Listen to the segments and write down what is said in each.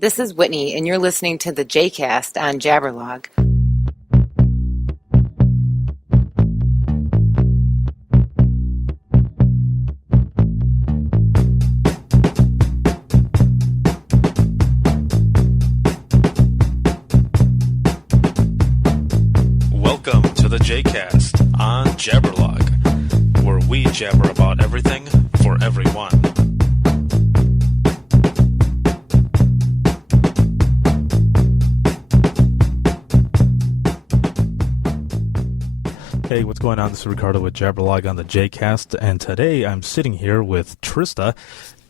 This is Whitney, and you're listening to the J-Cast on Jabberlog. Welcome to the J-Cast on Jabberlog, where we jabber about everything for everyone. Hey, what's going on? This is Ricardo with Jabberlog on the J-Cast, and today I'm sitting here with Trista,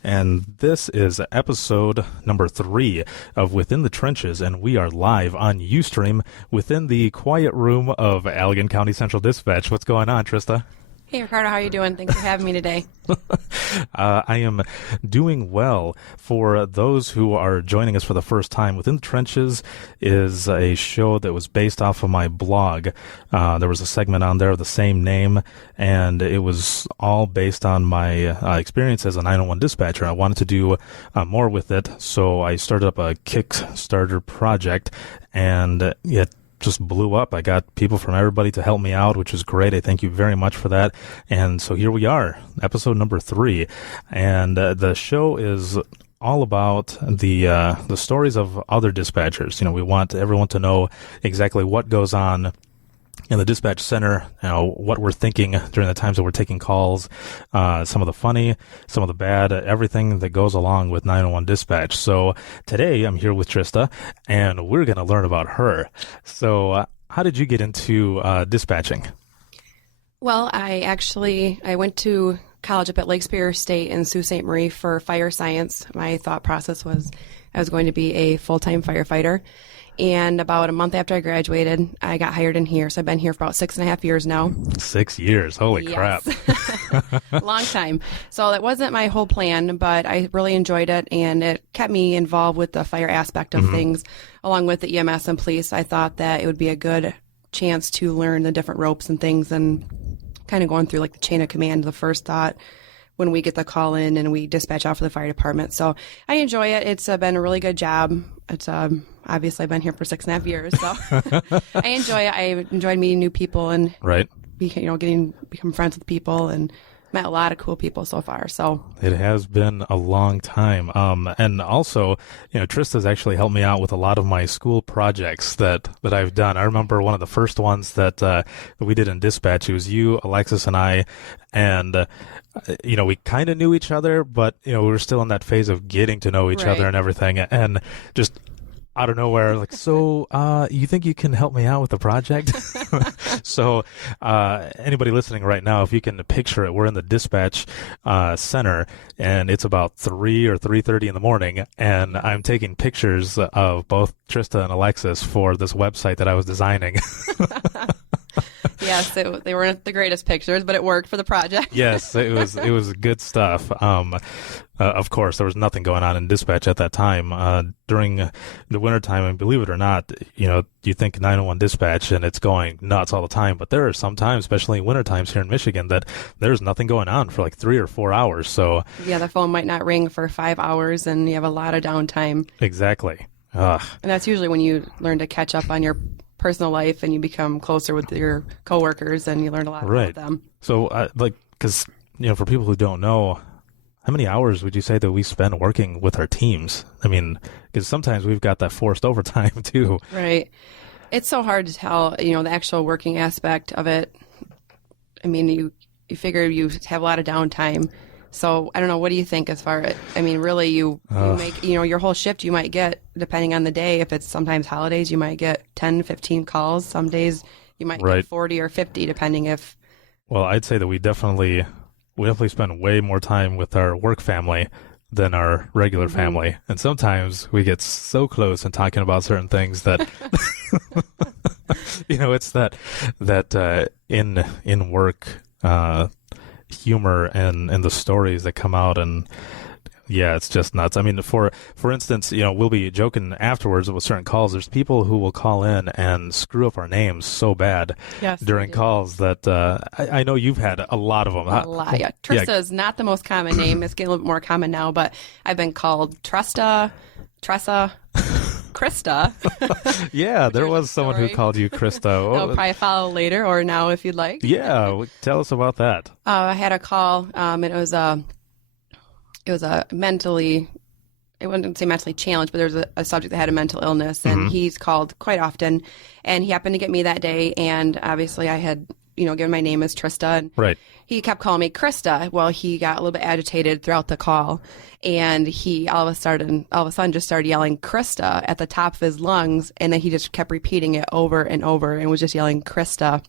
and this is episode number 3 of Within the Trenches, and we are live on Ustream within the quiet room of Allegan County Central Dispatch. What's going on, Trista? Hey, Ricardo, how are you doing? Thanks for having me today. I am doing well. For those who are joining us for the first time, Within the Trenches is a show that was based off of my blog. There was a segment on there of the same name, and it was all based on my experience as a 911 dispatcher. I wanted to do more with it, so I started up a Kickstarter project, and it just blew up. I got people from everybody to help me out, which is great. I thank you very much for that. And so here we are, episode number 3. And the show is all about the stories of other dispatchers. You know, we want everyone to know exactly what goes on in the dispatch center, you know, what we're thinking during the times that we're taking calls, some of the funny, some of the bad, everything that goes along with 911 dispatch. So today I'm here with Trista, and we're going to learn about her. So how did you get into dispatching? Well, I went to college up at Lake Superior State in Sault Ste. Marie for fire science. My thought process was I was going to be a full-time firefighter. And about a month after I graduated, I got hired in here. So I've been here for about 6.5 years now. 6 years. Holy crap. Long time. So that wasn't my whole plan, but I really enjoyed it. And it kept me involved with the fire aspect of things, along with the EMS and police. I thought that it would be a good chance to learn the different ropes and things, and kind of going through like the chain of command, the first thought when we get the call in and we dispatch out for the fire department. So I enjoy it. It's been a really good job. It's obviously I've been here for 6.5 years, so I enjoy it. I enjoyed meeting new people and become friends with people, and met a lot of cool people so far. So it has been a long time. And also, you know, Trista's actually helped me out with a lot of my school projects that I've done. I remember one of the first ones that we did in dispatch. It was you, Alexis, and I, and you know, we kind of knew each other, but, you know, we were still in that phase of getting to know each other and everything. And just out of nowhere, like, so you think you can help me out with the project? So anybody listening right now, if you can picture it, we're in the dispatch center, and it's about 3 or 3:30 in the morning, and I'm taking pictures of both Trista and Alexis for this website that I was designing. Yes, they weren't the greatest pictures, but it worked for the project. Yes, it was good stuff. Of course, there was nothing going on in dispatch at that time. During the wintertime, and believe it or not, you know, you think 911 dispatch and it's going nuts all the time, but there are some times, especially in winter times here in Michigan, that there's nothing going on for like 3 or 4 hours. So yeah, the phone might not ring for 5 hours, and you have a lot of downtime. Exactly. And that's usually when you learn to catch up on your personal life, and you become closer with your coworkers, and you learn a lot about them. So, because, you know, for people who don't know, how many hours would you say that we spend working with our teams? I mean, because sometimes we've got that forced overtime too. Right. It's so hard to tell, you know, the actual working aspect of it. I mean, you figure you have a lot of downtime. So I don't know. What do you think as far as, I mean, really you make, you know, your whole shift you might get, depending on the day. If it's sometimes holidays, you might get 10, 15 calls. Some days you might get 40 or 50, depending if. Well, I'd say that we definitely spend way more time with our work family than our regular family. And sometimes we get so close in talking about certain things that, you know, it's that in work, humor and the stories that come out, and yeah, it's just nuts. I mean, for instance, you know, we'll be joking afterwards with certain calls. There's people who will call in and screw up our names so bad during calls that I know you've had a lot of them. A lot, yeah. Trista is not the most common name. It's getting a little bit more common now, but I've been called Trusta, Tressa, Krista. Yeah, there was someone who story. called you Krista. They'll probably follow later or now if you'd like. Yeah, tell us about that. I had a call, and it was a mentally, I wouldn't say mentally challenged, but there was a subject that had a mental illness, and he's called quite often, and he happened to get me that day, and obviously I had, given my name as Trista, and Right. he kept calling me Krista. Well, he got a little bit agitated throughout the call, and he all of a sudden just started yelling Krista at the top of his lungs, and then he just kept repeating it over and over and was just yelling Krista.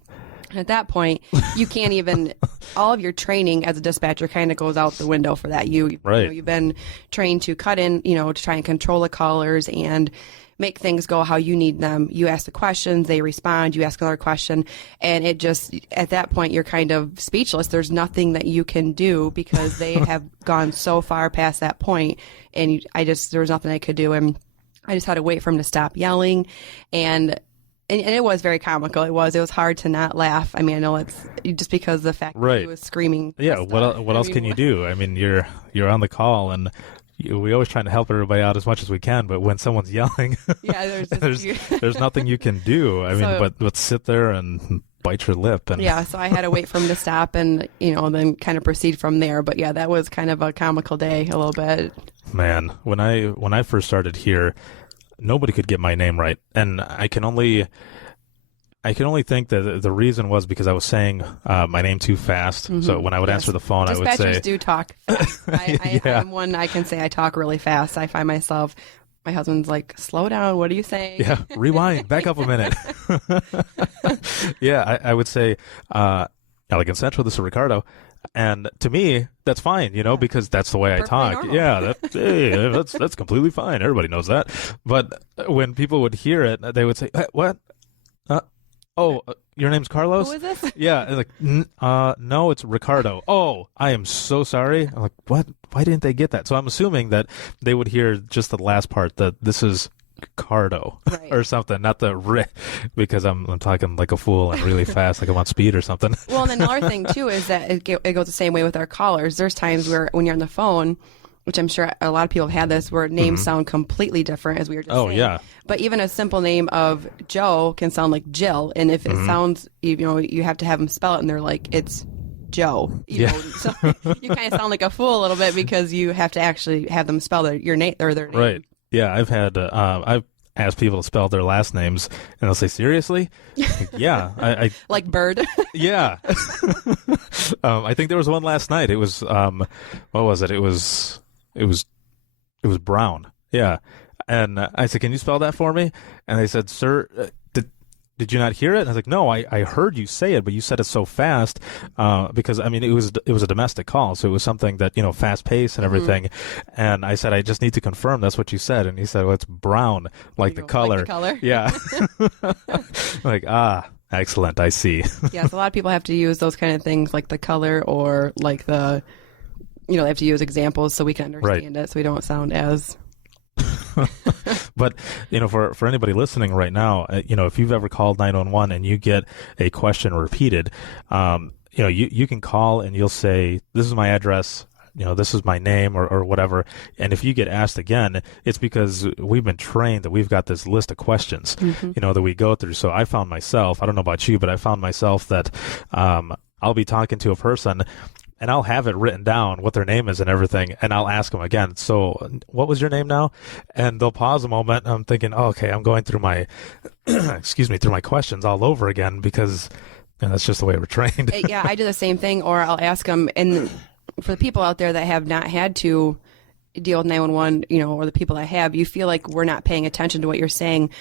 And at that point, you can't even, all of your training as a dispatcher kind of goes out the window for that. Right. You've been trained to cut in, to try and control the callers and make things go how you need them. You ask the questions, they respond, you ask another question, and it just, at that point, you're kind of speechless. There's nothing that you can do because they have gone so far past that point, and there was nothing I could do, and I just had to wait for him to stop yelling, and it was very comical. It was hard to not laugh. I mean, I know it's just because of the fact that he was screaming. Yeah, what else can you do? I mean, you're on the call, and we always try to help everybody out as much as we can, but when someone's yelling, yeah, there's nothing you can do. I mean, but sit there and bite your lip. And yeah, so I had to wait for him to stop and, then kind of proceed from there. But yeah, that was kind of a comical day a little bit. Man, when I first started here, nobody could get my name right, and I can only think that the reason was because I was saying my name too fast. So when I would answer the phone, I would say, dispatchers do talk fast. I'm one, I can say I talk really fast. I find myself, my husband's like, slow down, what are you saying? yeah, rewind, back up a minute. Yeah, I would say, Elegant Central, this is Ricardo. And to me, that's fine, because that's the way I talk. Normal. Yeah, that's completely fine. Everybody knows that. But when people would hear it, they would say, "What? Your name's Carlos?" Who is this? Yeah, and like, no, it's Ricardo. Oh, I am so sorry. I'm like, what? Why didn't they get that? So I'm assuming that they would hear just the last part, that this is Ricardo, right, or something, not the because I'm talking like a fool and really fast, like I'm on speed or something. Well, and another thing too is that it goes the same way with our callers. There's times where when you're on the phone, which I'm sure a lot of people have had this, where names sound completely different, as we were just saying. Yeah. But even a simple name of Joe can sound like Jill, and if it sounds, you have to have them spell it, and they're like, it's Joe. You know, so you kind of sound like a fool a little bit because you have to actually have them spell their name or their name. Right. Yeah, I've asked people to spell their last names, and they'll say, "Seriously?" Like, yeah, I like Bird. Yeah. I think there was one last night. It was what was it? It was Brown. Yeah. And I said, "Can you spell that for me?" And they said, "Sir, did you not hear it?" And I was like, "No, I heard you say it, but you said it so fast." Because I mean, it was a domestic call, so it was something that, fast paced and everything. And I said, "I just need to confirm that's what you said." And he said, "Well, it's brown, like the color." Like the color. Yeah. Like, excellent. I see. Yes, a lot of people have to use those kind of things, like the color or like the, they have to use examples so we can understand it, so we don't sound as. But for anybody listening right now, if you've ever called 911 and you get a question repeated, you can call and you'll say, "This is my address, this is my name," or whatever. And if you get asked again, it's because we've been trained that we've got this list of questions, that we go through. So I found myself, I don't know about you, but I found myself that I'll be talking to a person, and I'll have it written down what their name is and everything, and I'll ask them again, "So what was your name now?" And they'll pause a moment, and I'm thinking, okay, I'm going through my, through my questions all over again, because that's just the way we're trained. Yeah, I do the same thing, or I'll ask them, and for the people out there that have not had to deal with 911, or the people that have, you feel like we're not paying attention to what you're saying.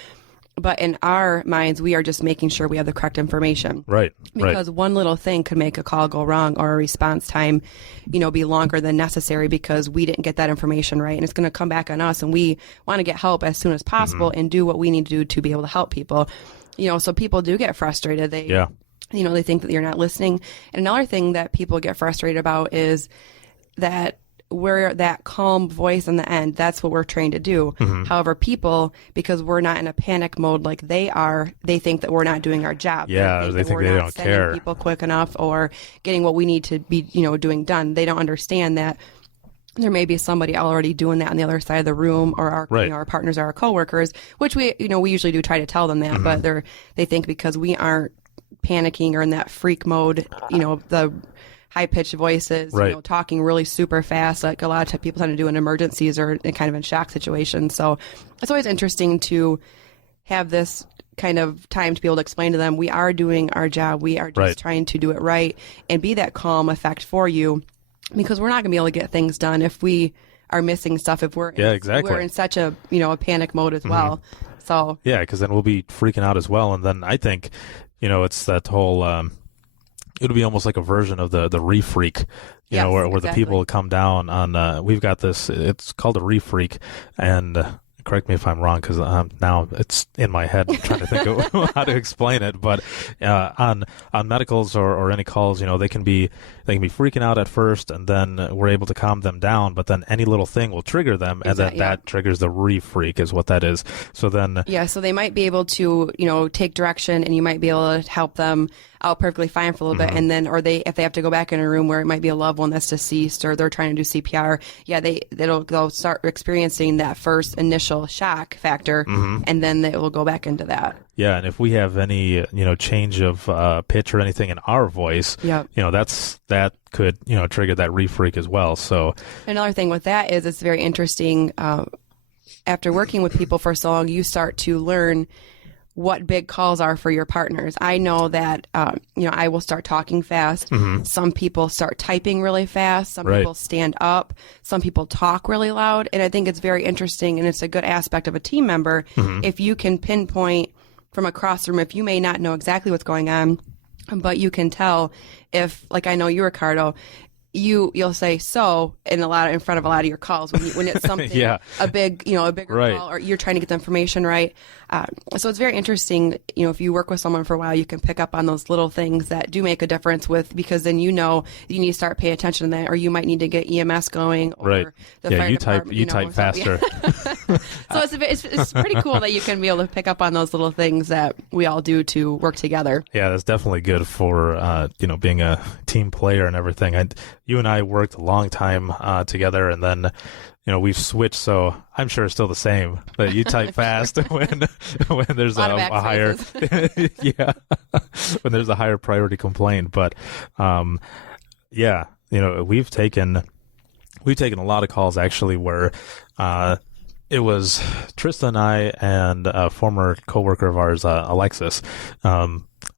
But in our minds, we are just making sure we have the correct information. Right. Because one little thing could make a call go wrong, or a response time, be longer than necessary because we didn't get that information right. And it's going to come back on us, and we want to get help as soon as possible and do what we need to do to be able to help people. So people do get frustrated. They think that you're not listening. And another thing that people get frustrated about is that we're that calm voice on the end. That's what we're trained to do. However, people, because we're not in a panic mode like they are, they think that we're not doing our job. Yeah, they think they don't care. People quick enough or getting what we need to be, doing done. They don't understand that there may be somebody already doing that on the other side of the room, or our, Right. our partners or our coworkers, which we usually do try to tell them that, but they think because we aren't panicking or in that freak mode, the high pitched voices, Right. talking really super fast, like a lot of people tend to do in emergencies or in kind of in shock situations. So it's always interesting to have this kind of time to be able to explain to them, we are doing our job. We are just Right. trying to do it right and be that calm effect for you, because we're not going to be able to get things done if we are missing stuff, if we're exactly. we're in such a a panic mode as well. So Yeah, because then we'll be freaking out as well. And then I think, it's that whole, it would be almost like a version of the refreak, Yes, where the exactly. people come down on, we've got this, it's called a refreak, and correct me if I'm wrong, because now it's in my head. I'm trying to think of how to explain it. But on medicals or any calls, they can be freaking out at first, and then we're able to calm them down. But then any little thing will trigger them, and then that triggers the refreak, is what that is. So then, so they might be able to take direction, and you might be able to help them out perfectly fine for a little bit, and then if they have to go back in a room where it might be a loved one that's deceased, or they're trying to do CPR, they'll start experiencing that first initial shock factor, and then they will go back into that. Yeah, and if we have any, change of pitch or anything in our voice, Yep. that could, trigger that refreak as well. So Another thing with that is it's very interesting. After working with people for so long, you start to learn what big calls are for your partners. I know that, I will start talking fast. Some people start typing really fast. Some Right. people stand up. Some people talk really loud. And I think it's very interesting, and it's a good aspect of a team member. If you can pinpoint from across the room, if you may not know exactly what's going on, but you can tell if, like I know you, Ricardo, you'll say so in front of a lot of your calls when it's something Yeah. a bigger Right. call, or you're trying to get the information right. So it's very interesting. If you work with someone for a while, you can pick up on those little things that do make a difference because then you need to start paying attention to that, or you might need to get EMS going, or right, the yeah, fire you type department, faster. So it's pretty cool that you can be able to pick up on those little things that we all do to work together. Yeah, that's definitely good for being a team player and everything. You and I worked a long time together, and then we've switched, so I'm sure it's still the same. That you type fast when there's A lot of a higher yeah when there's a higher priority complaint. But we've taken a lot of calls actually where it was Trista and I and a former coworker of ours, Alexis.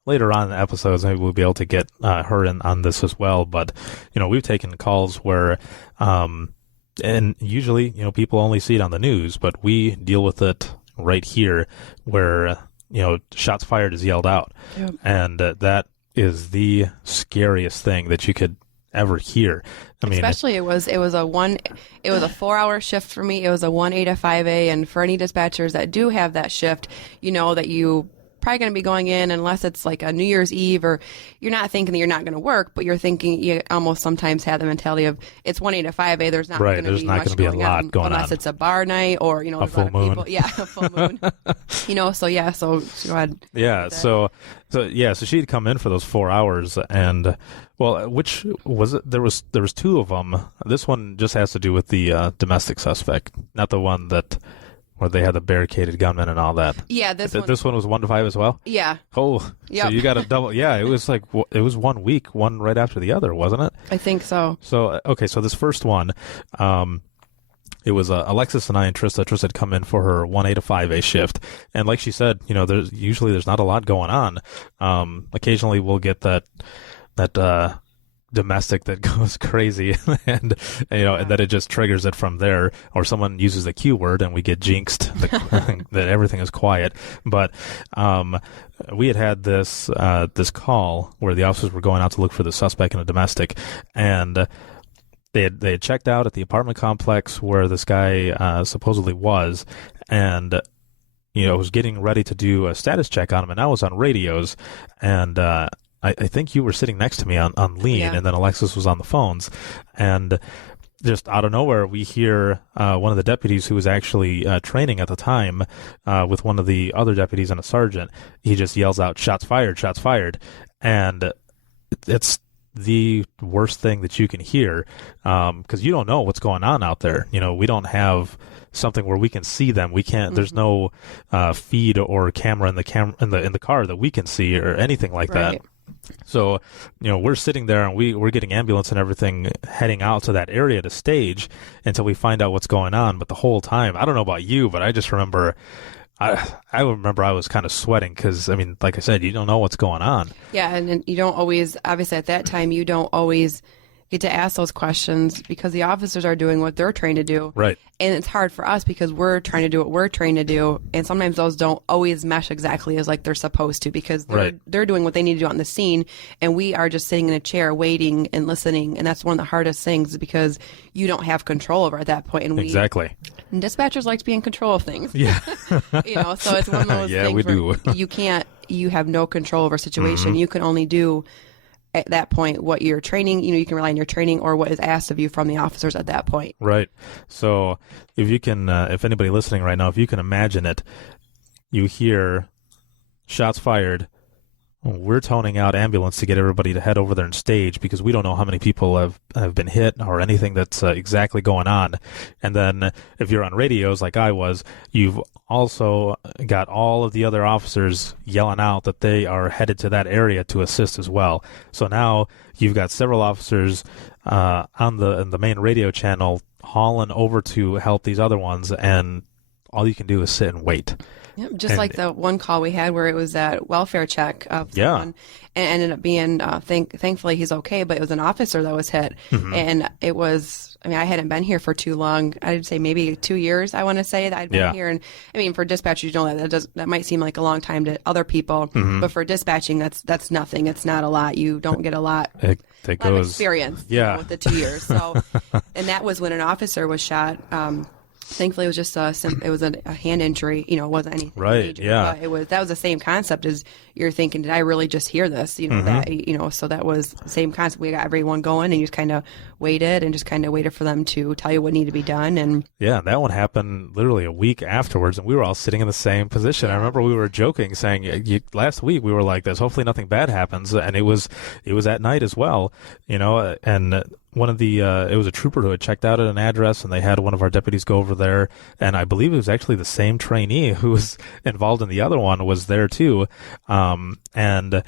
Later on in the episodes, maybe we'll be able to get her in on this as well. But we've taken calls where, and usually people only see it on the news, but we deal with it right here, where shots fired is yelled out, Yep. and that is the scariest thing that you could ever hear. I mean, Especially it was a 4-hour shift for me. It was a 1A to 5A, and for any dispatchers that do have that shift, that you probably going to be going in, unless it's like a New Year's Eve, or you're not thinking that you're not going to work, but you're thinking, you almost sometimes have the mentality of it's 1A to 5A. There's not Right, going to there's be not much gonna be a going lot on going unless on. it's a bar night, or there's a full lot of moon. people. Yeah, a full moon. So go ahead. Yeah, so she'd come in for those 4 hours, and which was it? There was two of them. This one just has to do with the domestic suspect, not the one where they had the barricaded gunman and all that. Yeah, This one was 1 to 5 as well. Yeah, Oh, so Yep. you got a double. Yeah, it was like it was 1 week, one right after the other, wasn't it? I think so. So okay, so this first one, it was Alexis and I and Trista. Trista had come in for her 1A to 5A shift, and like she said, there's not a lot going on. Occasionally we'll get that domestic that goes crazy, and and that it just triggers it from there, or someone uses the Q word and we get jinxed that everything is quiet. But we had this call where the officers were going out to look for the suspect in a domestic, and they had checked out at the apartment complex where this guy supposedly was, and was getting ready to do a status check on him, and I was on radios, and I think you were sitting next to me on lean, Yeah. and then Alexis was on the phones, and just out of nowhere, we hear one of the deputies who was actually training at the time with one of the other deputies and a sergeant. He just yells out, "Shots fired! Shots fired!" And it's the worst thing that you can hear, because you don't know what's going on out there. We don't have something where we can see them. We can't. There's no feed or camera in the car that we can see or anything like that. So, we're sitting there and we're getting ambulance and everything heading out to that area to stage until we find out what's going on. But the whole time, I don't know about you, but I just remember. I remember I was kind of sweating because, like I said, you don't know what's going on. Yeah, and you don't always, obviously at that time, you don't always get to ask those questions because the officers are doing what they're trained to do. Right. And it's hard for us because we're trying to do what we're trained to do. And sometimes those don't always mesh exactly as like they're supposed to because they're doing what they need to do on the scene. And we are just sitting in a chair waiting and listening. And that's one of the hardest things because you don't have control over at that point. And exactly. And dispatchers like to be in control of things. Yeah. So it's one of those things we where do. You have no control over a situation. You can only do at that point what you're training, you can rely on your training or what is asked of you from the officers at that point. Right. So if you can, if anybody listening right now, if you can imagine it, you hear shots fired. We're toning out ambulance to get everybody to head over there and stage because we don't know how many people have been hit or anything that's exactly going on. And then if you're on radios like I was, you've also got all of the other officers yelling out that they are headed to that area to assist as well. So now you've got several officers on the main radio channel hauling over to help these other ones, and all you can do is sit and wait. Yep, just like the one call we had where it was that welfare check of someone, and ended up being, thankfully he's okay, but it was an officer that was hit. And it was, I hadn't been here for too long. I'd say maybe 2 years, I want to say, that I'd been here. And for dispatchers, that might seem like a long time to other people, but for dispatching, that's nothing. It's not a lot. You don't get a lot, of experience with the 2 years. So, and that was when an officer was shot. Thankfully, it was just it was a hand injury. It wasn't anything major. Yeah. But that was the same concept as you're thinking. Did I really just hear this? So that was the same concept. We got everyone going, and you just kind of waited for them to tell you what needed to be done. And that one happened literally a week afterwards, and we were all sitting in the same position. I remember we were joking, saying last week we were like this. Hopefully, nothing bad happens, and it was at night as well. And one of the it was a trooper who had checked out at an address, and they had one of our deputies go over there, and I believe it was actually the same trainee who was involved in the other one was there too, and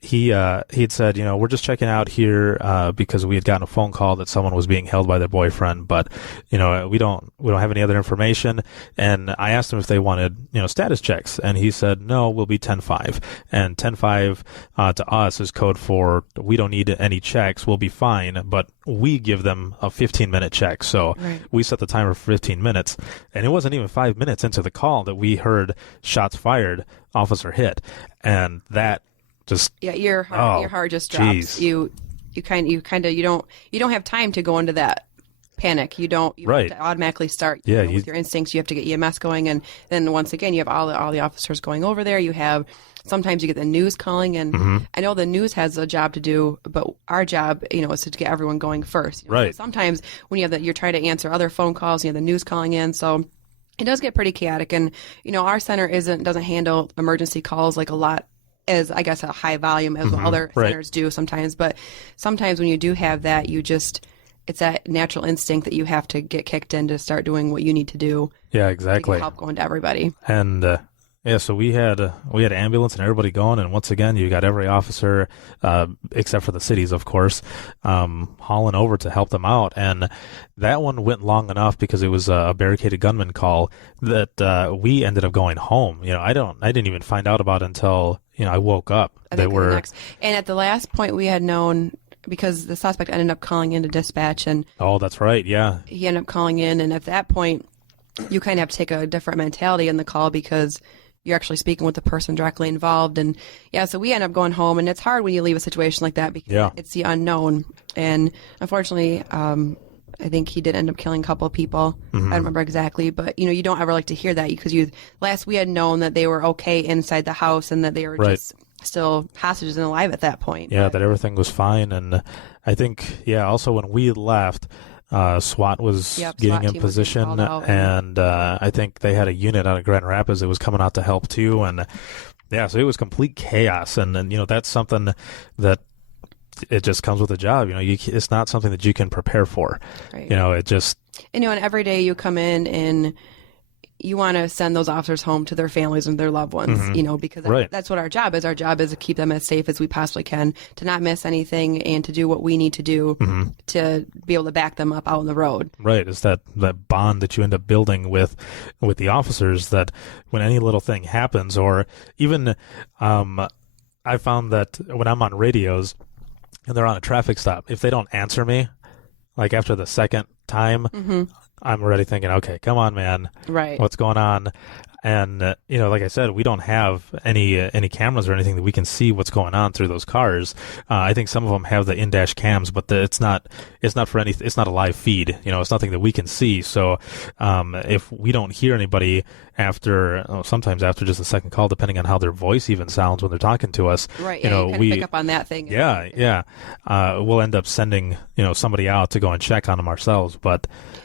he had said, we're just checking out here because we had gotten a phone call that someone was being held by their boyfriend, but we don't have any other information. And I asked him if they wanted status checks, and he said no, we'll be 10-5, and 10-5 to us is code for we don't need any checks, we'll be fine, but we give them a 15-minute check. So we set the timer for 15 minutes, and it wasn't even 5 minutes into the call that we heard shots fired, officer hit, and that just your heart just drops. You don't have time to go into that panic. You have to automatically start with your instincts. You have to get EMS going, and then once again you have all the officers going over there. You have sometimes you get the news calling, and I know the news has a job to do, but our job is to get everyone going first. Right. So sometimes when you have you're trying to answer other phone calls, you have the news calling in, so it does get pretty chaotic. And our center doesn't handle emergency calls like a lot. As I guess a high volume as other centers do sometimes, but sometimes when you do have that, it's that natural instinct that you have to get kicked in to start doing what you need to do. Yeah, exactly. To help going to everybody. And so we had ambulance and everybody going, and once again you got every officer except for the cities, of course, hauling over to help them out. And that one went long enough because it was a barricaded gunman call that we ended up going home. I didn't even find out about it until I woke up. And at the last point we had known, because the suspect ended up calling into dispatch, and that's right, yeah, he ended up calling in, and at that point you kind of have to take a different mentality in the call because you're actually speaking with the person directly involved. And so we end up going home, and it's hard when you leave a situation like that because it's the unknown. And unfortunately, I think he did end up killing a couple of people. I don't remember exactly, but you don't ever like to hear that because last we had known that they were okay inside the house and that they were just still hostages and alive at that point. Yeah, that everything was fine. And I think, also when we left, SWAT was getting in position, and I think they had a unit out of Grand Rapids that was coming out to help too. And so it was complete chaos. And that's something that it just comes with the job. It's not something that you can prepare for. Right. It just. And every day you come in and you want to send those officers home to their families and their loved ones, because Right. that's what our job is. Our job is to keep them as safe as we possibly can, to not miss anything, and to do what we need to do to be able to back them up out on the road. Right. It's that bond that you end up building with the officers, that when any little thing happens, or even I found that when I'm on radios and they're on a traffic stop, if they don't answer me, like after the second time, I'm already thinking, okay, come on, man. Right. What's going on? And, like I said, we don't have any cameras or anything that we can see what's going on through those cars. I think some of them have the in-dash cams, but it's not for any, it's not a live feed. It's nothing that we can see. So, if we don't hear anybody sometimes after just a second call, depending on how their voice even sounds when they're talking to us. Right. Yeah, you kind of pick up on that thing. Yeah. We'll end up sending, somebody out to go and check on them ourselves.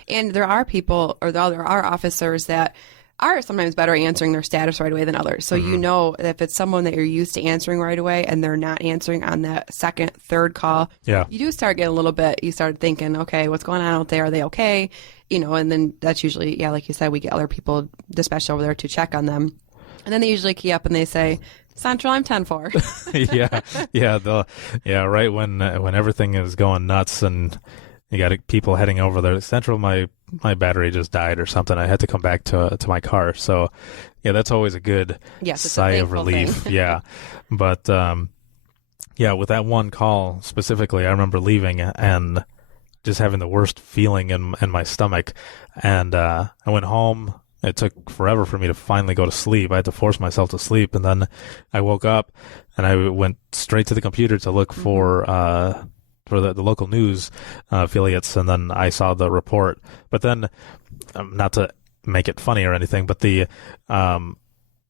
And there are people, or there are officers that are sometimes better at answering their status right away than others. So if it's someone that you're used to answering right away and they're not answering on that second, third call, you do start getting a little bit, you start thinking, okay, what's going on out there? Are they okay? And then that's usually, like you said, we get other people dispatched over there to check on them. And then they usually key up and they say, Central, I'm 10-4. Right when everything is going nuts and you got people heading over there. Central, my battery just died or something. I had to come back to my car. So, that's always a good sigh of relief. Yeah. But, with that one call specifically, I remember leaving and just having the worst feeling in my stomach. And I went home. It took forever for me to finally go to sleep. I had to force myself to sleep. And then I woke up and I went straight to the computer to look for the local news affiliates, and then I saw the report. But then, not to make it funny or anything, but the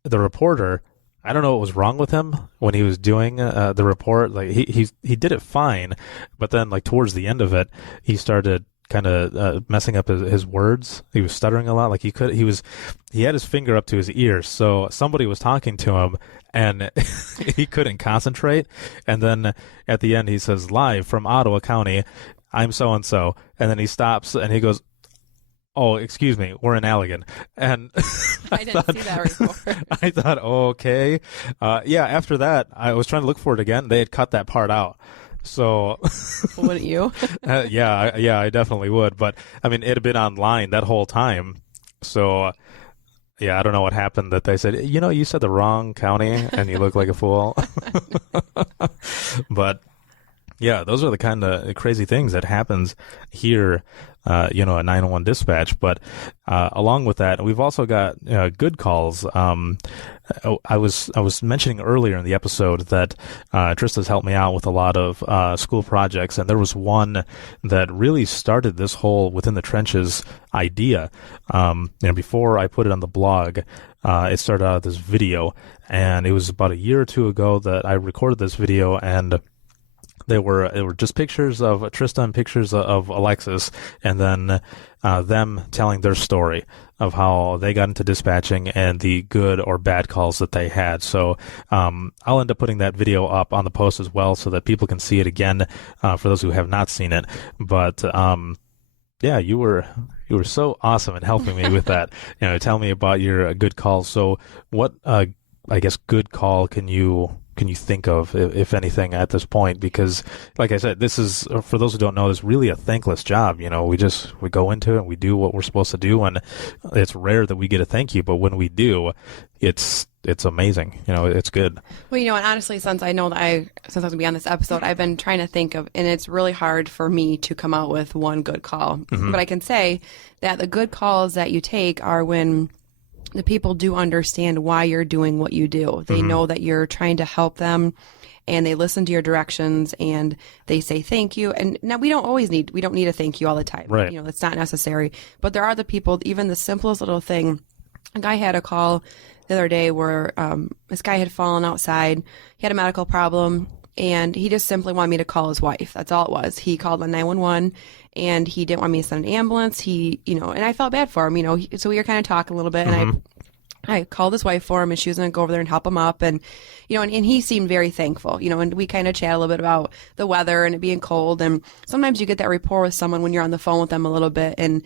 reporter, I don't know what was wrong with him when he was doing the report. Like he did it fine, but then like towards the end of it, he started kind of messing up his words. He was stuttering a lot. Like he had his finger up to his ear. So somebody was talking to him and he couldn't concentrate. And then at the end, he says, live from Ottawa County, I'm so-and-so. And then he stops and he goes, oh, excuse me, we're in Allegan. And I didn't see that report. I thought, okay. After that, I was trying to look for it again. They had cut that part out. So, wouldn't you? I definitely would. But I mean, it had been online that whole time. So, I don't know what happened that they said, you said the wrong county and you look like a fool. But those are the kind of crazy things that happens here, at 911 dispatch. But along with that, we've also got good calls. I was mentioning earlier in the episode that Trista's helped me out with a lot of school projects, and there was one that really started this whole within the trenches idea. Before I put it on the blog, it started out with this video, and it was about a year or two ago that I recorded this video, and they were just pictures of Trista and pictures of Alexis, and then them telling their story of how they got into dispatching and the good or bad calls that they had. So I'll end up putting that video up on the post as well so that people can see it again for those who have not seen it. But you were so awesome in helping me with that. Tell me about your good calls. So what good call can you think of, if anything, at this point? Because, like I said, this is, for those who don't know, this is really a thankless job. We go into it and we do what we're supposed to do, and it's rare that we get a thank you, but when we do, it's amazing. It's good. Well, and honestly, since I was going to be on this episode, I've been trying to think of, and it's really hard for me to come out with one good call. But I can say that the good calls that you take are when the people do understand why you're doing what you do. They know that you're trying to help them, and they listen to your directions, and they say thank you. And now we don't need a thank you all the time. Right. It's not necessary. But there are the people, even the simplest little thing. A guy had a call the other day where this guy had fallen outside. He had a medical problem, and he just simply wanted me to call his wife. That's all it was. He called 911, and he didn't want me to send an ambulance. And I felt bad for him, so we were kind of talking a little bit, and I I called his wife for him, and she was going to go over there and help him up. And, and he seemed very thankful, and we kind of chat a little bit about the weather and it being cold. And sometimes you get that rapport with someone when you're on the phone with them a little bit. And,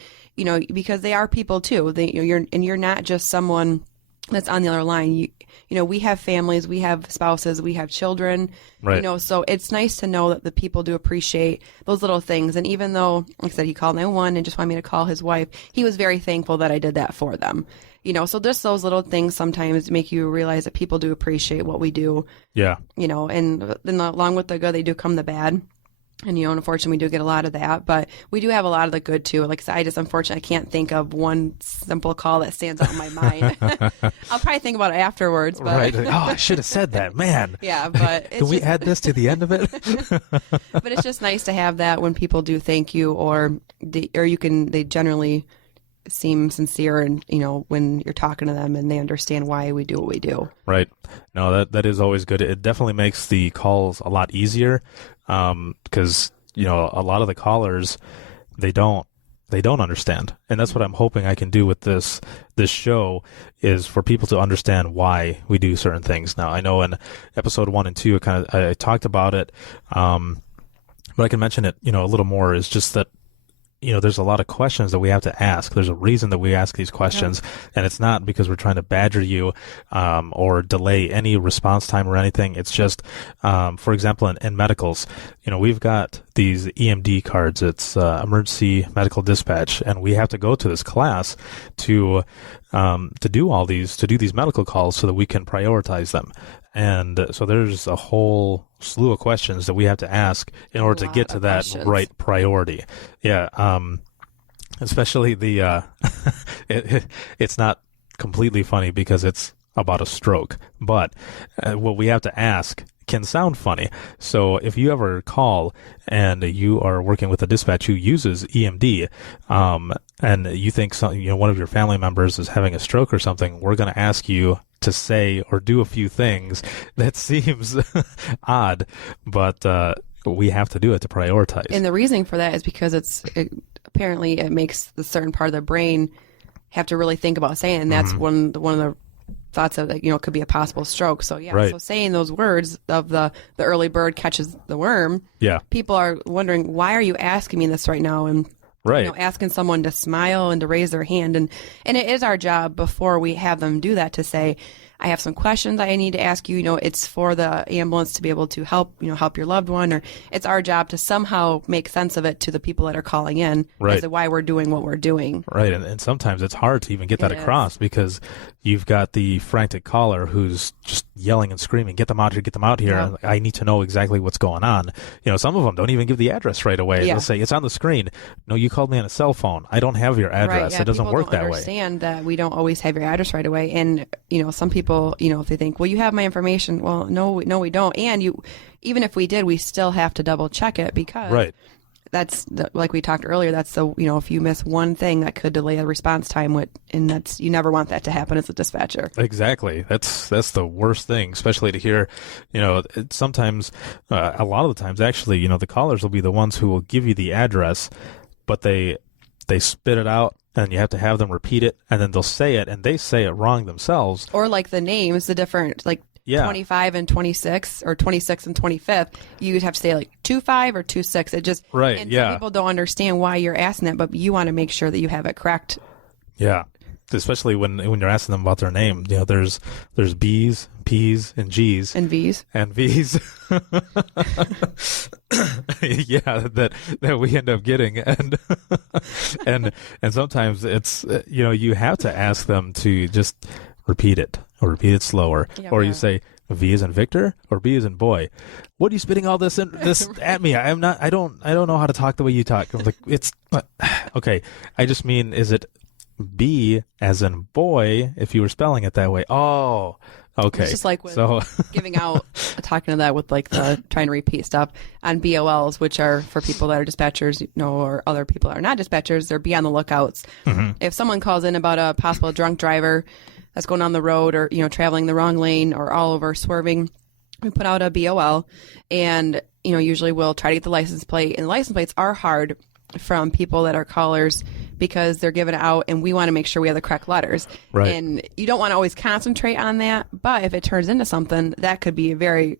because they are people too. You're not just someone that's on the other line. We have families, we have spouses, we have children, right. So it's nice to know that the people do appreciate those little things. And even though, like I said, he called 911 and just wanted me to call his wife, he was very thankful that I did that for them. So just those little things sometimes make you realize that people do appreciate what we do. Yeah. And then along with the good, they do come the bad. And, unfortunately, we do get a lot of that, but we do have a lot of the good, too. Like I said, I just, unfortunately, I can't think of one simple call that stands out in my mind. I'll probably think about it afterwards. But... Right. Oh, I should have said that, man. Yeah, but... Can we add this to the end of it? But it's just nice to have that when people do thank you, or they generally seem sincere, and, when you're talking to them and they understand why we do what we do. Right. No, that is always good. It definitely makes the calls a lot easier. Because a lot of the callers, they don't understand, and that's what I'm hoping I can do with this show, is for people to understand why we do certain things. Now, I know in episode 1 and 2, I talked about it, but I can mention it, a little more. Is just that there's a lot of questions that we have to ask. There's a reason that we ask these questions, and it's not because we're trying to badger you or delay any response time or anything. It's just, for example, in medicals, we've got these EMD cards. It's emergency medical dispatch, and we have to go to this class to do these medical calls so that we can prioritize them. And so there's a whole slew of questions that we have to ask in order to get to that right priority. Yeah. Especially the, it's not completely funny because it's about a stroke, but what we have to ask can sound funny. So if you ever call and you are working with a dispatch who uses EMD, and you think one of your family members is having a stroke or something, we're going to ask you to say or do a few things that seems odd, but we have to do it to prioritize. And the reasoning for that is because apparently it makes the certain part of the brain have to really think about saying, and that's one of the thoughts of could be a possible stroke. So yeah, right. So saying those words of the early bird catches the worm. Yeah, people are wondering, why are you asking me this right now? And right. Asking someone to smile and to raise their hand. And it is our job before we have them do that to say, I have some questions I need to ask you. It's for the ambulance to be able to help your loved one, or it's our job to somehow make sense of it to the people that are calling in right. as to why we're doing what we're doing. Right. And sometimes it's hard to even get that across because you've got the frantic caller who's just yelling and screaming, get them out here. Yeah. I need to know exactly what's going on. Some of them don't even give the address right away. Yeah. They'll say, it's on the screen. No, you called me on a cell phone. I don't have your address. Right, yeah, it doesn't work that way. People don't understand that we don't always have your address right away. And, some people, if they think, well, you have my information. Well, no, we don't. And even if we did, we still have to double check it because right. That's like we talked earlier. That's if you miss one thing that could delay a response time, and you never want that to happen as a dispatcher. Exactly. That's the worst thing, especially to hear. Sometimes, a lot of the times, actually, the callers will be the ones who will give you the address, but they spit it out. And you have to have them repeat it, and then they'll say it, and they say it wrong themselves. Or like the names, the different, 25 and 26, or 26 and 25th, you'd have to say 25 or 26. It just, right, and yeah. some people don't understand why you're asking that, but you want to make sure that you have it correct. Yeah. Especially when you're asking them about their name, there's B's, P's, and G's, and V's, yeah, that we end up getting, and and sometimes it's you have to ask them to just repeat it slower, or you say V as in Victor or B as in boy. What are you spitting all this at me? I don't know how to talk the way you talk. I'm like, it's okay. I just mean, is it B as in boy if you were spelling it that way? Oh, okay. It's just like with giving out, talking to that with the trying to repeat stuff on BOLs, which are for people that are dispatchers, or other people that are not dispatchers. They're be on the lookouts. Mm-hmm. If someone calls in about a possible drunk driver that's going on the road, or traveling the wrong lane, or all over swerving, we put out a BOL, and usually we'll try to get the license plate. And the license plates are hard from people that are callers because they're given out and we want to make sure we have the correct letters. Right. And you don't want to always concentrate on that, but if it turns into something, that could be a very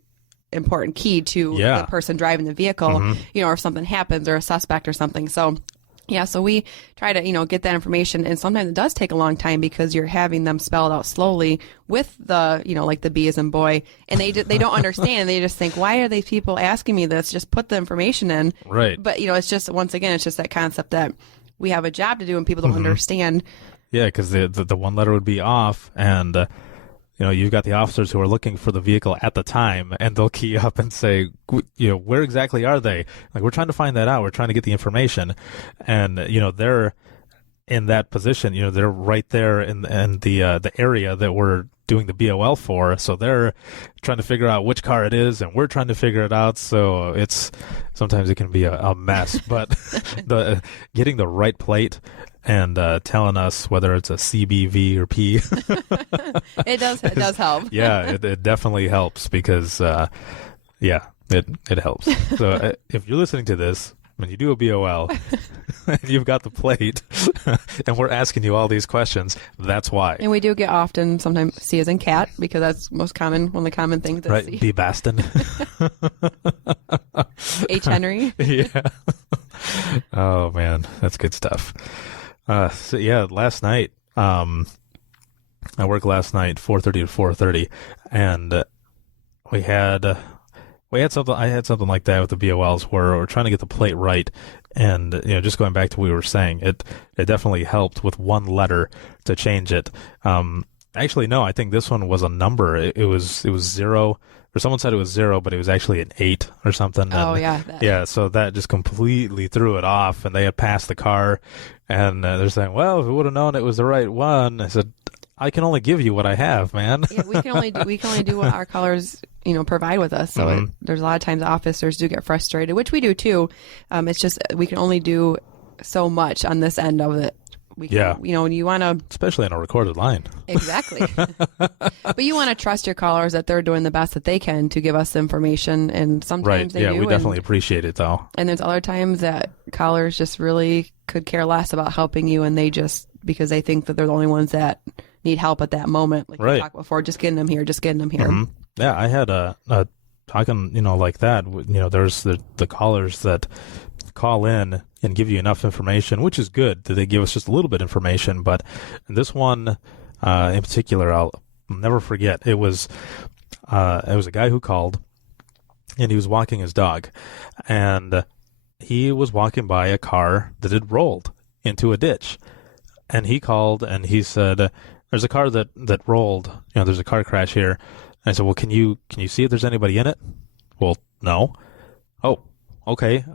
important key to the person driving the vehicle, or if something happens or a suspect or something. So yeah, so we try to, get that information, and sometimes it does take a long time because you're having them spelled out slowly with the, like the B as in boy, and they don't understand. They just think, why are these people asking me this? Just put the information in. Right. But, it's just, once again, it's just that concept that we have a job to do and people don't understand. Yeah, because the one letter would be off, and you've got the officers who are looking for the vehicle at the time, and they'll key up and say, where exactly are they? Like, we're trying to find that out. We're trying to get the information. And, they're in that position. They're right there in the area that we're doing the BOL for. So they're trying to figure out which car it is, and we're trying to figure it out. So sometimes it can be a mess. But getting the right plate and telling us whether it's a CBV or P. It does help. Yeah, it definitely helps because, it helps. So if you're listening to this, when you do a BOL, and you've got the plate, and we're asking you all these questions, that's why. And we do get often, sometimes C as in cat, because that's most common, one of the common things. Right, C. B. Baston. H. Henry. Yeah. Oh, man, that's good stuff. So yeah, last night, I worked last night, 4:30 to 4:30, and we had something. I had something like that with the BOLs where we're trying to get the plate right, and just going back to what we were saying, it definitely helped with one letter to change it. Actually, no, I think this one was a number. It was 0. Or someone said it was 0, but it was actually an 8 or something. Oh, and, yeah. Yeah, so that just completely threw it off, and they had passed the car, and they're saying, well, if we would have known it was the right one. I said, I can only give you what I have, man. Yeah, we can only do what our colors, provide with us. So there's a lot of times officers do get frustrated, which we do too. It's just we can only do so much on this end of it. We can, you want to... Especially on a recorded line. Exactly. But you want to trust your callers that they're doing the best that they can to give us information, and sometimes they do. Yeah, we definitely appreciate it, though. And there's other times that callers just really could care less about helping you, and they just, because they think that they're the only ones that need help at that moment. Like we talked before, just getting them here. Mm-hmm. Yeah, I had a talking, like that. There's the callers that call in and give you enough information, which is good that they give us just a little bit of information. But this one in particular, I'll never forget. It was a guy who called, and he was walking his dog, and he was walking by a car that had rolled into a ditch, and he called and he said, "There's a car that rolled. There's a car crash here." And I said, "Well, can you see if there's anybody in it?" "Well, no." "Oh, okay.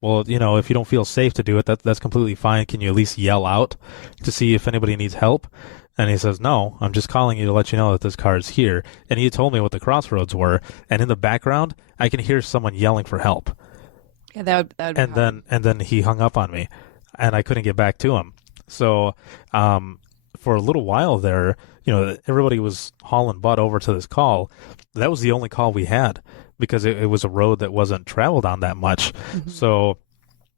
Well, if you don't feel safe to do it, that's completely fine. Can you at least yell out to see if anybody needs help?" And he says, "No, I'm just calling you to let you know that this car is here." And he told me what the crossroads were, and in the background, I can hear someone yelling for help. Yeah, that would and then he hung up on me, and I couldn't get back to him. So, for a little while there, everybody was hauling butt over to this call. That was the only call we had, because it was a road that wasn't traveled on that much. Mm-hmm. So,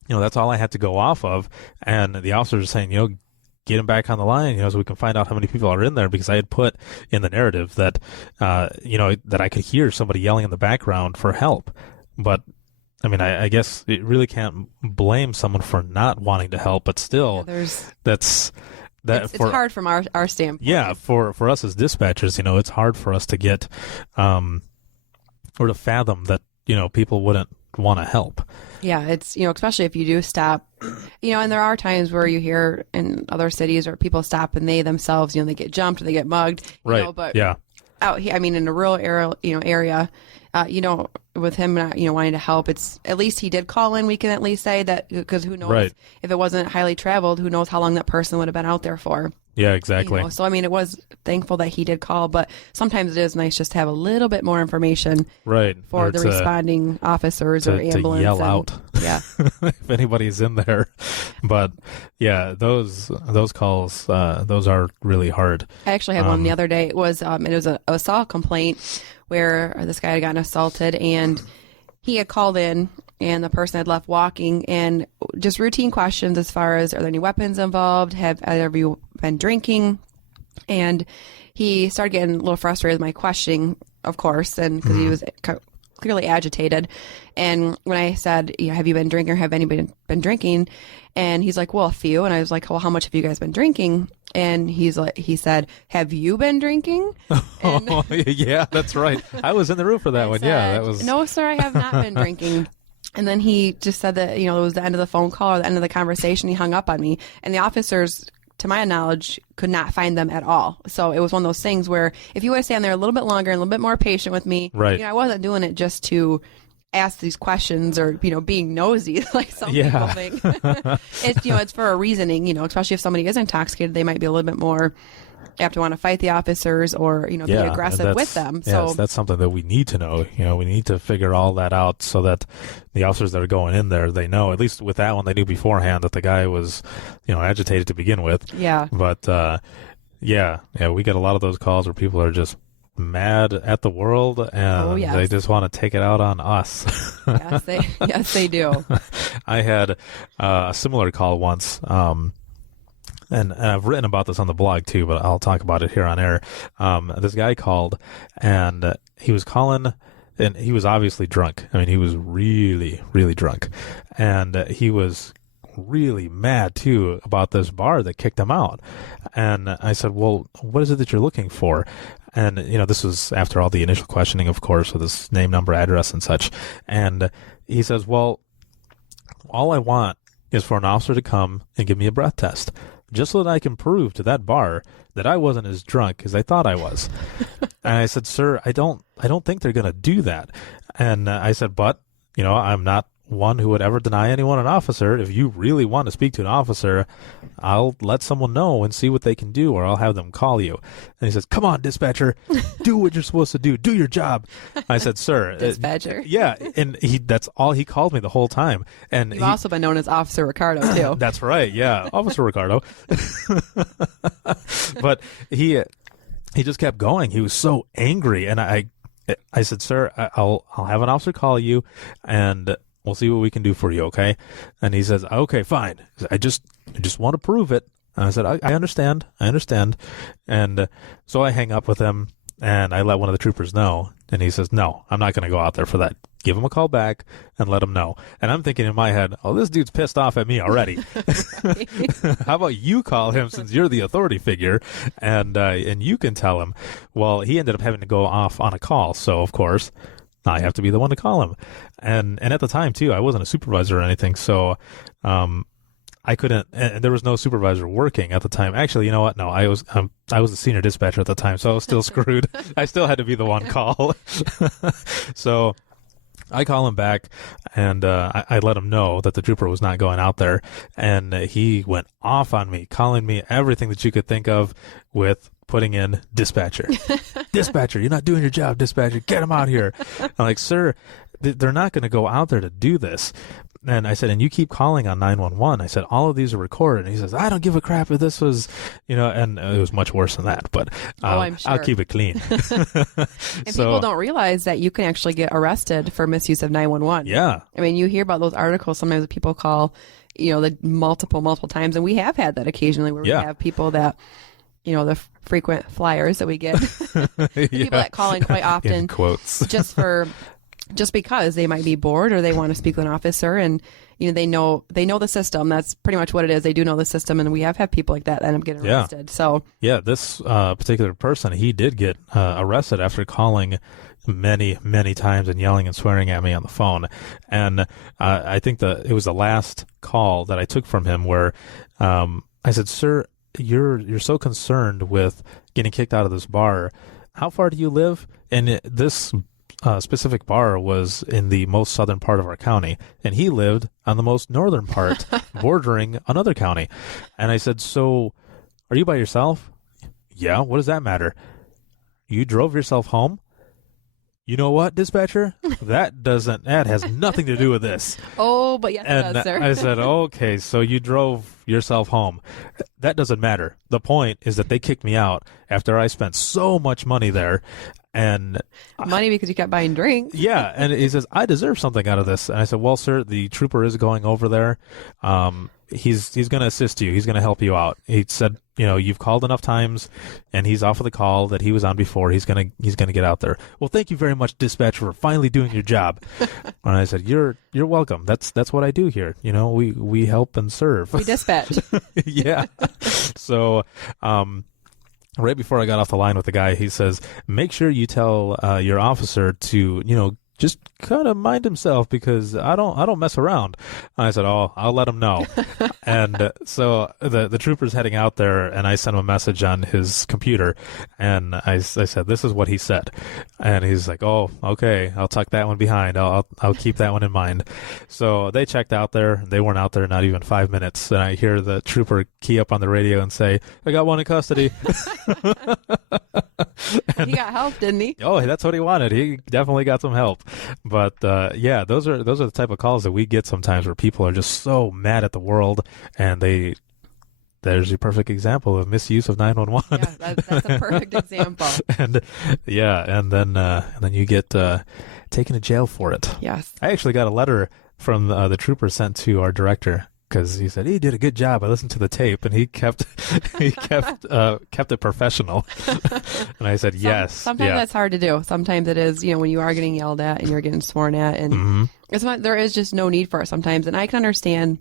that's all I had to go off of. And the officers were saying, get him back on the line, so we can find out how many people are in there, because I had put in the narrative that, that I could hear somebody yelling in the background for help. But, I mean, I guess it really can't blame someone for not wanting to help, but still, it's hard from our standpoint. Yeah, for us as dispatchers, it's hard for us to get, or to fathom that, people wouldn't want to help. Yeah, it's, especially if you do stop, and there are times where you hear in other cities or people stop and they themselves, they get jumped or they get mugged. Right. But yeah. Out here, I mean, in a rural area, with him not, wanting to help, it's at least he did call in. We can at least say that, because who knows if it wasn't highly traveled, who knows how long that person would have been out there for. Yeah, exactly. So, I mean, it was thankful that he did call, but sometimes it is nice just to have a little bit more information for the responding officers or ambulance. To yell out. Yeah. If anybody's in there. But, yeah, those calls, those are really hard. I actually had one the other day. It was an assault complaint where this guy had gotten assaulted, and he had called in, and the person had left walking, and just routine questions as far as, are there any weapons involved? Have either of you been drinking? And he started getting a little frustrated with my questioning, of course, and because he was clearly agitated. And when I said, have you been drinking or have anybody been drinking? And he's like, well, a few. And I was like, well, how much have you guys been drinking? And he said, have you been drinking? And yeah, that's right. I was in the room for that one. said, Yeah, that was. No, sir, I have not been drinking. And then he just said that, it was the end of the phone call or the end of the conversation. He hung up on me. And the officers, to my knowledge, could not find them at all. So it was one of those things where if you would stand there a little bit longer and a little bit more patient with me, right. I wasn't doing it just to ask these questions or, being nosy like some people think. It's for a reasoning, especially if somebody is intoxicated, they might be a little bit more apt to want to fight the officers or, be aggressive with them. So yes, that's something that we need to know. We need to figure all that out so that the officers that are going in there, they know, at least with that one, they knew beforehand that the guy was, agitated to begin with. Yeah. But, we get a lot of those calls where people are just mad at the world and they just want to take it out on us. yes, they do. I had a similar call once. And I've written about this on the blog too, but I'll talk about it here on air. This guy called, and he was calling, and he was obviously drunk. I mean, he was really, really drunk. And he was really mad too about this bar that kicked him out. And I said, well, what is it that you're looking for? And, this was after all the initial questioning, of course, with his name, number, address, and such. And he says, well, all I want is for an officer to come and give me a breath test, just so that I can prove to that bar that I wasn't as drunk as I thought I was. And I said, sir, I don't think they're going to do that. And I said, but, I'm not one who would ever deny anyone an officer. If you really want to speak to an officer, I'll let someone know and see what they can do, or I'll have them call you. And he says, come on, dispatcher, do what you're supposed to do. Do your job. I said, sir. Dispatcher. Yeah. And that's all he called me the whole time. And you've also been known as Officer Ricardo, too. That's right. Yeah. Officer Ricardo. But he just kept going. He was so angry. And I said, sir, I'll have an officer call you and we'll see what we can do for you, okay? And he says, okay, fine. I just want to prove it. And I said, I understand. And so I hang up with him, and I let one of the troopers know. And he says, no, I'm not going to go out there for that. Give him a call back and let him know. And I'm thinking in my head, oh, this dude's pissed off at me already. How about you call him since you're the authority figure, and you can tell him. Well, he ended up having to go off on a call, so of course I have to be the one to call him. And at the time, too, I wasn't a supervisor or anything, so I couldn't, and there was no supervisor working at the time. Actually, you know what? No, I was the senior dispatcher at the time, so I was still screwed. I still had to be the one call. So I call him back, and I let him know that the trooper was not going out there, and he went off on me, calling me everything that you could think of with putting in dispatcher. Dispatcher, you're not doing your job, dispatcher. Get him out here. I'm like, sir, they're not going to go out there to do this. And I said, and you keep calling on 911. I said, all of these are recorded. And he says, I don't give a crap if this was, and it was much worse than that. But I'm sure. I'll keep it clean. And people don't realize that you can actually get arrested for misuse of 911. Yeah. I mean, you hear about those articles. Sometimes people call, the multiple times. And we have had that occasionally where we have people that, the frequent flyers that we get. People that call in quite often. In quotes. just because they might be bored or they want to speak with an officer, and they know the system. That's pretty much what it is. They do know the system, and we have had people like that end up getting arrested. So this particular person, he did get arrested after calling many, many times and yelling and swearing at me on the phone. And I think it was the last call that I took from him where I said, sir, you're so concerned with getting kicked out of this bar. How far do you live? And this specific bar was in the most southern part of our county, and he lived on the most northern part, bordering another county. And I said, so are you by yourself? Yeah. What does that matter? You drove yourself home? You know what, dispatcher? That has nothing to do with this. Oh, but yes, it does, sir. I said, okay, so you drove yourself home. That doesn't matter. The point is that they kicked me out after I spent so much money there, And Money because you kept buying drinks. yeah, and he says, I deserve something out of this. And I said, well, sir, the trooper is going over there. He's going to assist you. He's going to help you out. He said, you've called enough times, and he's off of the call that he was on before. He's going to get out there. Well, thank you very much, dispatcher, for finally doing your job. And I said, you're welcome. That's what I do here. We help and serve. We dispatch. Yeah. So, right before I got off the line with the guy, he says, make sure you tell your officer to, just kind of mind himself, because I don't mess around. And I said, oh, I'll let him know. And so the trooper's heading out there, and I sent him a message on his computer, and I said, this is what he said. And he's like, oh, okay, I'll tuck that one behind. I'll keep that one in mind. So they checked out there. They weren't out there not even 5 minutes. And I hear the trooper key up on the radio and say, I got one in custody. He got help, didn't he? Oh, that's what he wanted. He definitely got some help. But yeah, those are the type of calls that we get sometimes, where people are just so mad at the world, and there's your perfect example of misuse of 911. Yeah, that's a perfect example. And then you get taken to jail for it. Yes. I actually got a letter from the trooper sent to our director, because he said he did a good job. I listened to the tape, and he kept it professional. And I said, yes. Sometimes that's hard to do. Sometimes it is, when you are getting yelled at and you're getting sworn at, and there is just no need for it sometimes. And I can understand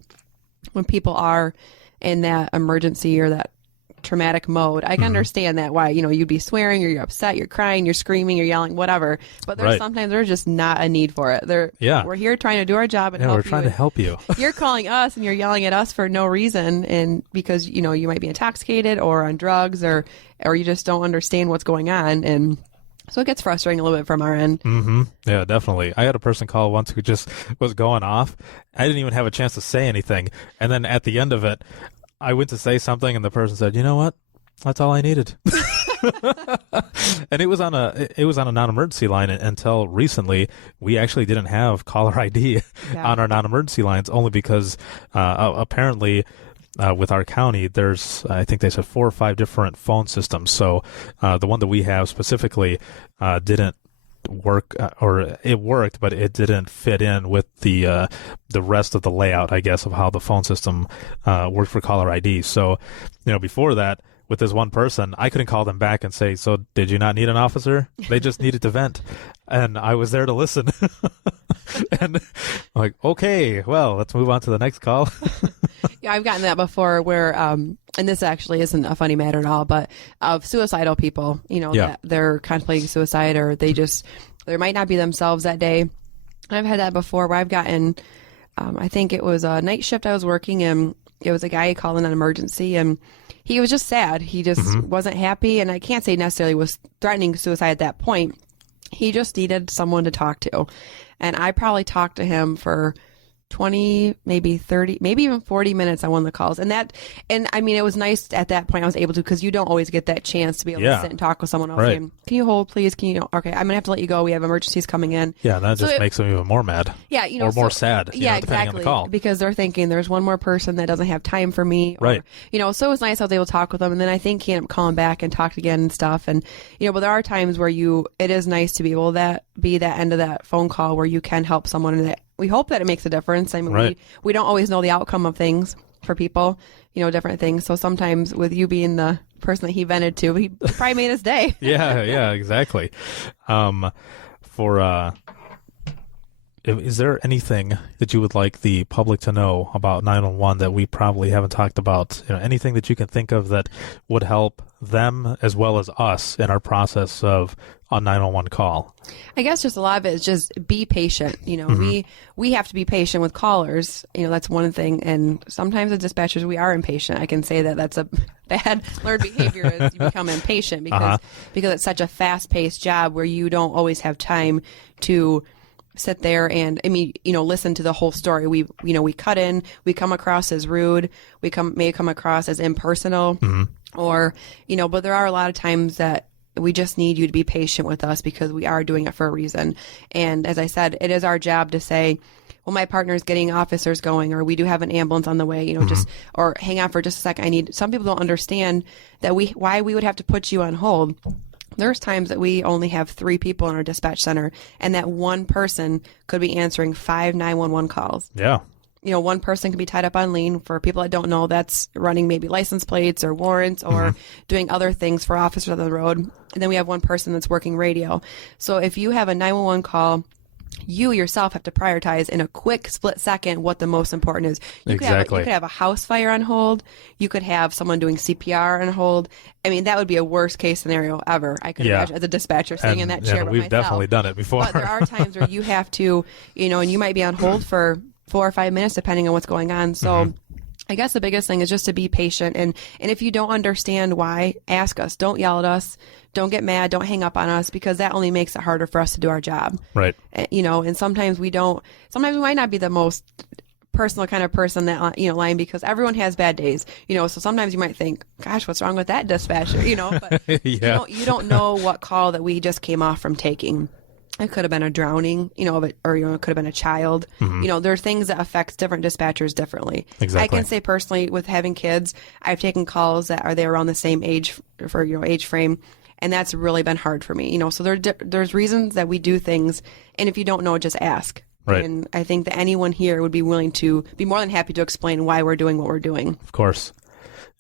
when people are in that emergency or that traumatic mode. I can understand that, why you'd be swearing, or you're upset, you're crying, you're screaming, you're yelling, whatever. But sometimes there's just not a need for it. We're here trying to do our job and help you. We're trying to help you. You're calling us and you're yelling at us for no reason, and because you might be intoxicated or on drugs, or you just don't understand what's going on, and so it gets frustrating a little bit from our end. Mm-hmm. Yeah, definitely. I had a person call once who just was going off. I didn't even have a chance to say anything, and then at the end of it, I went to say something, and the person said, "You know what? That's all I needed." And it was on a non-emergency line until recently. We actually didn't have caller ID on our non-emergency lines, only because apparently with our county, I think they said 4 or 5 different phone systems. So the one that we have specifically didn't work, or it worked, but it didn't fit in with the rest of the layout, I guess, of how the phone system worked for caller ID. So, before that, with this one person, I couldn't call them back and say, so did you not need an officer? They just needed to vent. And I was there to listen. And I'm like, okay, well, let's move on to the next call. Yeah, I've gotten that before where, and this actually isn't a funny matter at all, but of suicidal people, that they're contemplating suicide, or they might not be themselves that day. I've had that before where I've gotten, I think it was a night shift I was working, and it was a guy calling an emergency, and he was just sad. He just wasn't happy, and I can't say necessarily was threatening suicide at that point. He just needed someone to talk to. And I probably talked to him for 20, maybe 30, maybe even 40 minutes on one of the calls. And I mean, it was nice at that point I was able to, because you don't always get that chance to be able to sit and talk with someone else. Right. And, can you hold, please? Okay, I'm going to have to let you go. We have emergencies coming in. Yeah, that just makes them even more mad. Yeah, or more sad, depending on the call. Because they're thinking there's one more person that doesn't have time for me. Right. So it was nice I was able to talk with them. And then I think he ended up calling back and talked again and stuff. And, but there are times where it is nice to be able to be that end of that phone call where you can help someone, and that we hope that it makes a difference. I mean, we don't always know the outcome of things for people, different things. So sometimes with you being the person that he vented to, he probably made his day. Yeah, exactly. Is there anything that you would like the public to know about 911 that we probably haven't talked about? Anything that you can think of that would help them as well as us in our process of a 911 call? I guess just a lot of it is just be patient. We have to be patient with callers. That's one thing. And sometimes as dispatchers, we are impatient. I can say that that's a bad learned behavior, is you become impatient because it's such a fast-paced job where you don't always have time to sit there and, listen to the whole story. We cut in, we come across as rude, may come across as impersonal, or, but there are a lot of times that we just need you to be patient with us because we are doing it for a reason. And as I said, it is our job to say, well, my partner's getting officers going, or we do have an ambulance on the way, or hang on for just a second. Some people don't understand that why we would have to put you on hold. There's times that we only have 3 people in our dispatch center, and that one person could be answering 5 911 calls. Yeah. One person can be tied up on lien. For people that don't know, that's running maybe license plates or warrants or doing other things for officers on the road. And then we have one person that's working radio. So if you have a 911 call, you yourself have to prioritize in a quick split second what the most important is. You Exactly. could have a house fire on hold. You could have someone doing CPR on hold. I mean, that would be a worst case scenario ever. I could imagine as a dispatcher sitting in that chair by we've myself. definitely done it before. But there are times where you have to, and you might be on hold for 4 or 5 minutes depending on what's going on. So I guess the biggest thing is just to be patient. And if you don't understand why, ask us. Don't yell at us. Don't get mad. Don't hang up on us, because that only makes it harder for us to do our job. Right. And sometimes we might not be the most personal kind of person that, lying, because everyone has bad days, so sometimes you might think, gosh, what's wrong with that dispatcher, but you don't know what call that we just came off from taking. It could have been a drowning, or it could have been a child. There are things that affect different dispatchers differently. Exactly. I can say personally, with having kids, I've taken calls that are around the same age age frame, and that's really been hard for me. So there's reasons that we do things, and if you don't know, just ask. Right. And I think that anyone here would be willing to be more than happy to explain why we're doing what we're doing. Of course.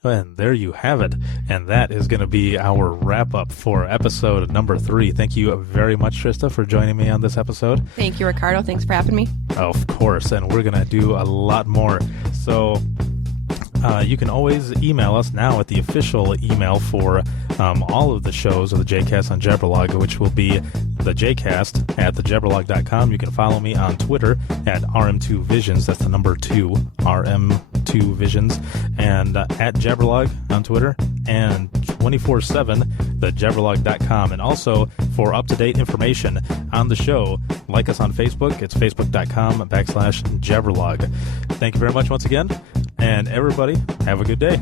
And there you have it. And that is going to be our wrap-up for episode number 3. Thank you very much, Trista, for joining me on this episode. Thank you, Ricardo. Thanks for having me. Of course. And we're going to do a lot more. So you can always email us now at the official email for all of the shows of the JCast on Jabberlog, which will be the JCast at thejabberlog.com. You can follow me on Twitter at RM2Visions. That's the number 2, RM2Visions. And at Jabberlog on Twitter, and 24/7, thejabberlog.com. And also, for up-to-date information on the show, like us on Facebook. It's facebook.com/Jabberlog. Thank you very much once again. And everybody, have a good day.